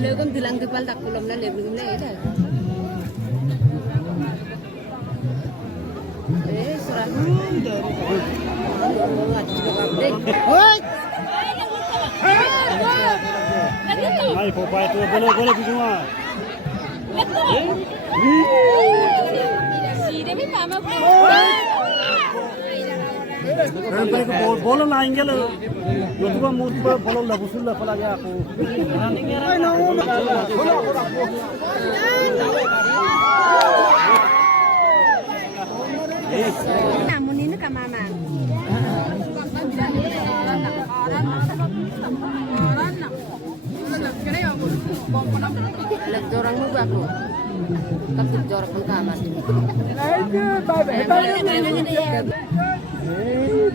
Legum dilang kepal tak kulum na lebih mulai dah. Surah. Hai, popai tu boleh semua. बोलो ना आएंगे लो युवा मूर्त पर बोलो लबुसुल लफला गया आपको namun ini ke mama orang juga aku tapi jorok pun kaman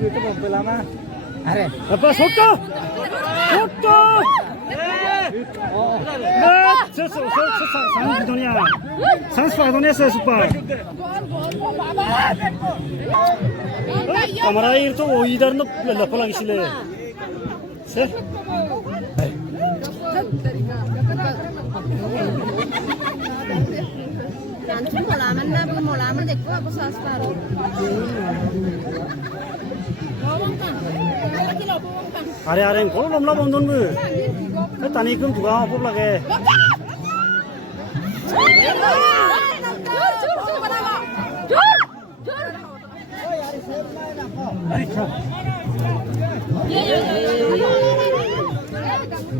itu mobil lama apa soto sang dunia sang dunia super kamera itu iдар न लफा लगी सिले से nanti mulaman dekku aku sasparo अरे कौन लमला बंधन बे तानी कम जुगा आप लगे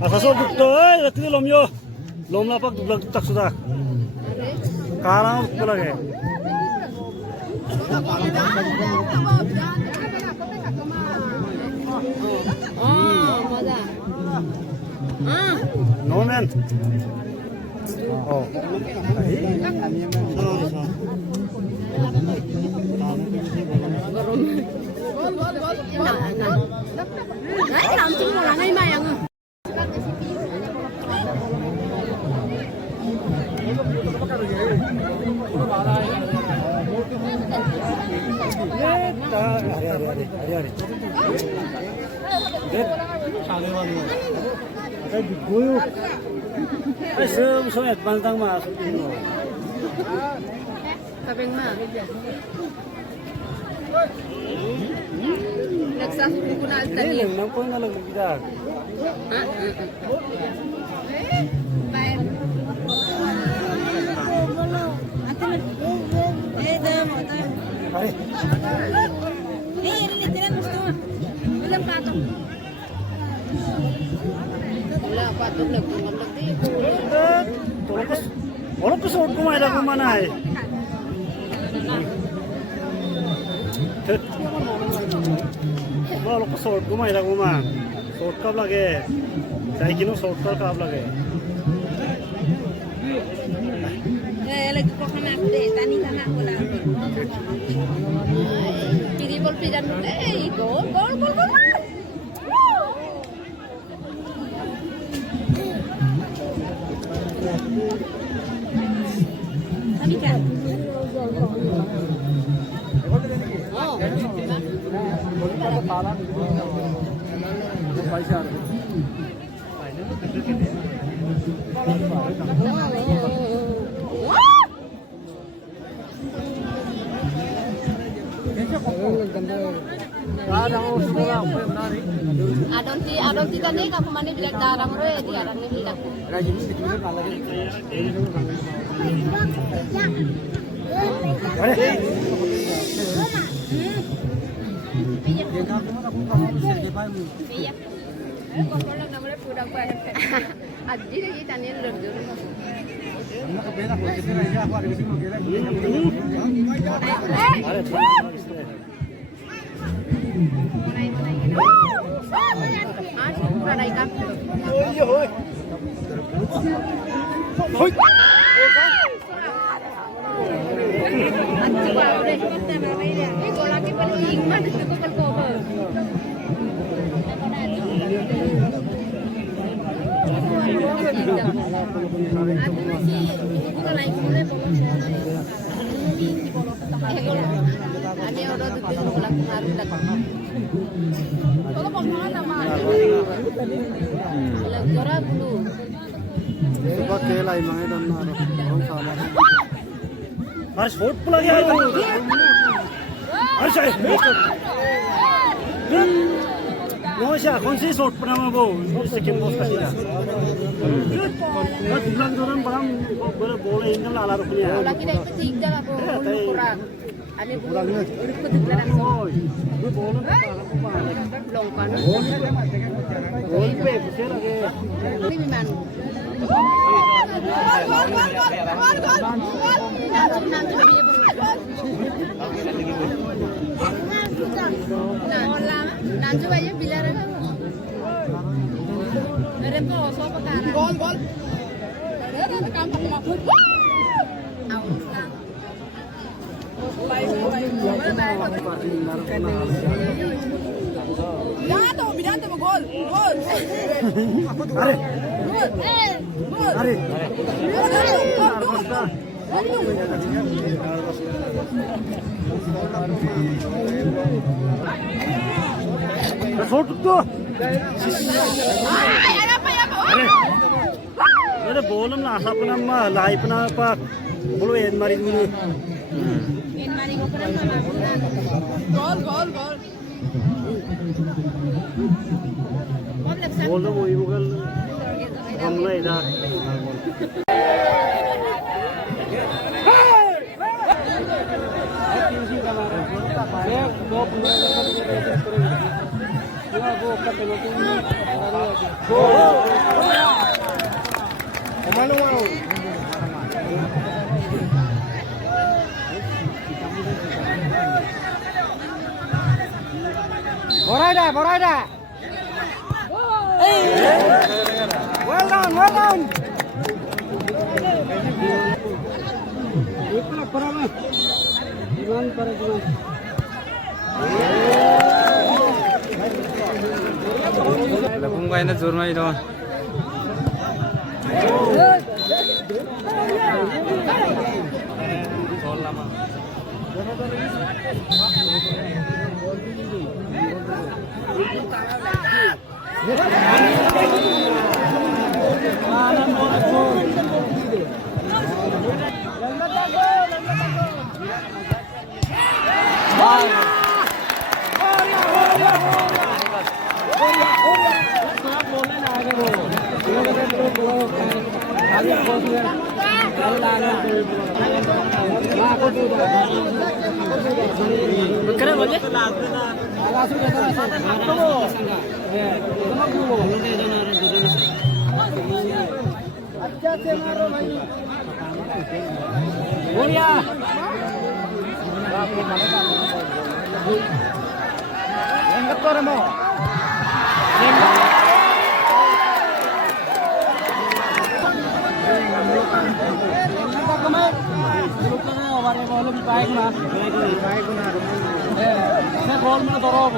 asal bukto itu lomyo lomla pak dublak tak sudah karang apa lagi no man oh làm chung một là ngay mày à ngư Sớm ban tăng mà kabeng mah Laksa kuna tadi nang ko na lang kita baik ini tiran mesti belum patung belum patung orang kesot ko mai da ko manai orang kesot ko mai da ko man short kab lage sai kino short kab lage lagi kok kana de tani kana bola kiri bol pidan gol Tapi kan Adon ti tani ka kumani bilang darang ro di arang ni bilang. Aji lagi tani lorjo. Ada ikan. Hoy. Harus vote pula dia. Harus saya. Mau siapa? Konsi vote pernah mau? Second post kasih dah. Kalau bilang orang barang boleh ini lah lalu punya. Lagi dah itu tiga lah kurang. Ada kurang. Belum kan? Gol pe, besar lagi. Ini memang. Nanti aja bilar apa? Ada kok soal perkara. Gol. Ada kampung mabuk. Bidanto gol. Are. Vote tu. Ada bolam lah, apa nama, live apa, bolu mari dulu. Gol. Bolam mau ibu kan, mulai dah. Borai dah. Well done. Itulah perang. Juan. Lapung kaya na zurma ito. Sol lamang. Saya gol mana dorong.